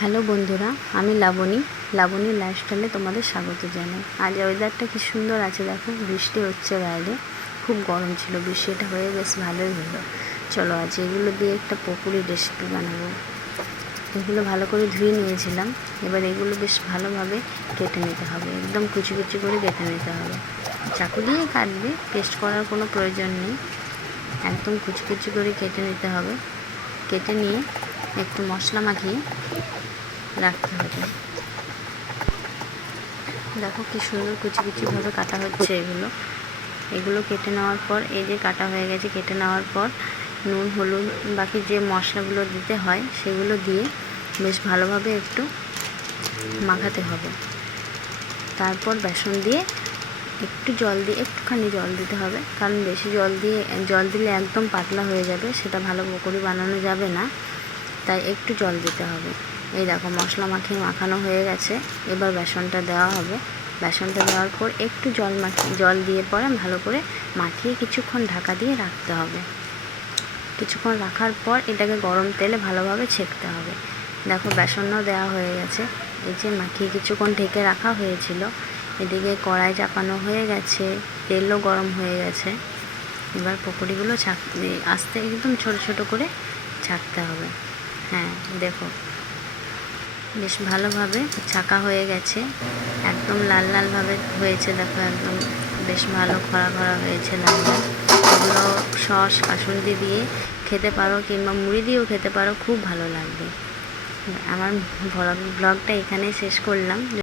Hello বন্ধুরা, আমি লাবণী লাইফস্টাইলে তোমাদের স্বাগত জানাই। আজ ওয়েদারটা কি সুন্দর আছে দেখো, বৃষ্টি হচ্ছে বাইরে। খুব গরম ছিল, বৃষ্টিটা হয়ে বেশ ভালোই হলো। চলো আজ এগুলো দিয়ে একটা পকোড়ি রেসিপি বানাবো। এগুলো ভালো করে ধুয়ে নিয়েছিলাম। এবার এগুলো বেশ ভালোভাবে কেটে নিতে হবে, একদম কুচি কুচি করে কেটে নিতে হবে। চাকু দিয়ে কাটবে, পেস্ট করার কোনো প্রয়োজন নেই। একদম কুচি কুচি করে কেটে নিতে হবে। কেটে নিয়ে একটু মশলা মাখিয়ে রাখতে হবে। দেখো কি সুন্দর কুচি কুচিভাবে কাটা হচ্ছে। এগুলো কেটে নেওয়ার পর, এই যে কাটা হয়ে গেছে, কেটে নেওয়ার পর নুন হলুদ বাকি যে মশলাগুলো দিতে হয় সেগুলো দিয়ে বেশ ভালোভাবে একটু মাখাতে হবে। তারপর বেসন দিয়ে একটুখানি জল দিতে হবে, কারণ বেশি জল দিলে একদম পাতলা হয়ে যাবে, সেটা ভালো পকোড়ি বানানো যাবে না। তাই একটু জল দিতে হবে। এই দেখো মশলা মাখানো হয়ে গেছে। এবার বেসনটা দেওয়া হবে। বেসনটা দেওয়ার পর একটু জল দিয়ে পরে ভালো করে মাখিয়ে কিছুক্ষণ ঢাকা দিয়ে রাখতে হবে। কিছুক্ষণ রাখার পর এটাকে গরম তেলে ভালোভাবে ছেঁকতে হবে। দেখো বেসনও দেওয়া হয়ে গেছে। এই যে মাখিয়ে কিছুক্ষণ ঢেকে রাখা হয়েছিল, এদিকে কড়াই চাপানো হয়ে গেছে, তেলও গরম হয়ে গেছে। এবার পকোড়িগুলো আস্তে একদম ছোট ছোট করে ছাকতে হবে। হ্যাঁ দেখো বেশ ভালোভাবে ছাকা হয়ে গেছে, একদম লাল লালভাবে হয়েছে। দেখো একদম বেশ ভালো খরা খরা হয়েছে, লাল লাল। এগুলো সস কাসুন্দি দিয়ে খেতে পারো কিংবা মুড়ি দিয়েও খেতে পারো, খুব ভালো লাগবে। আমার ব্লগটা এখানেই শেষ করলাম।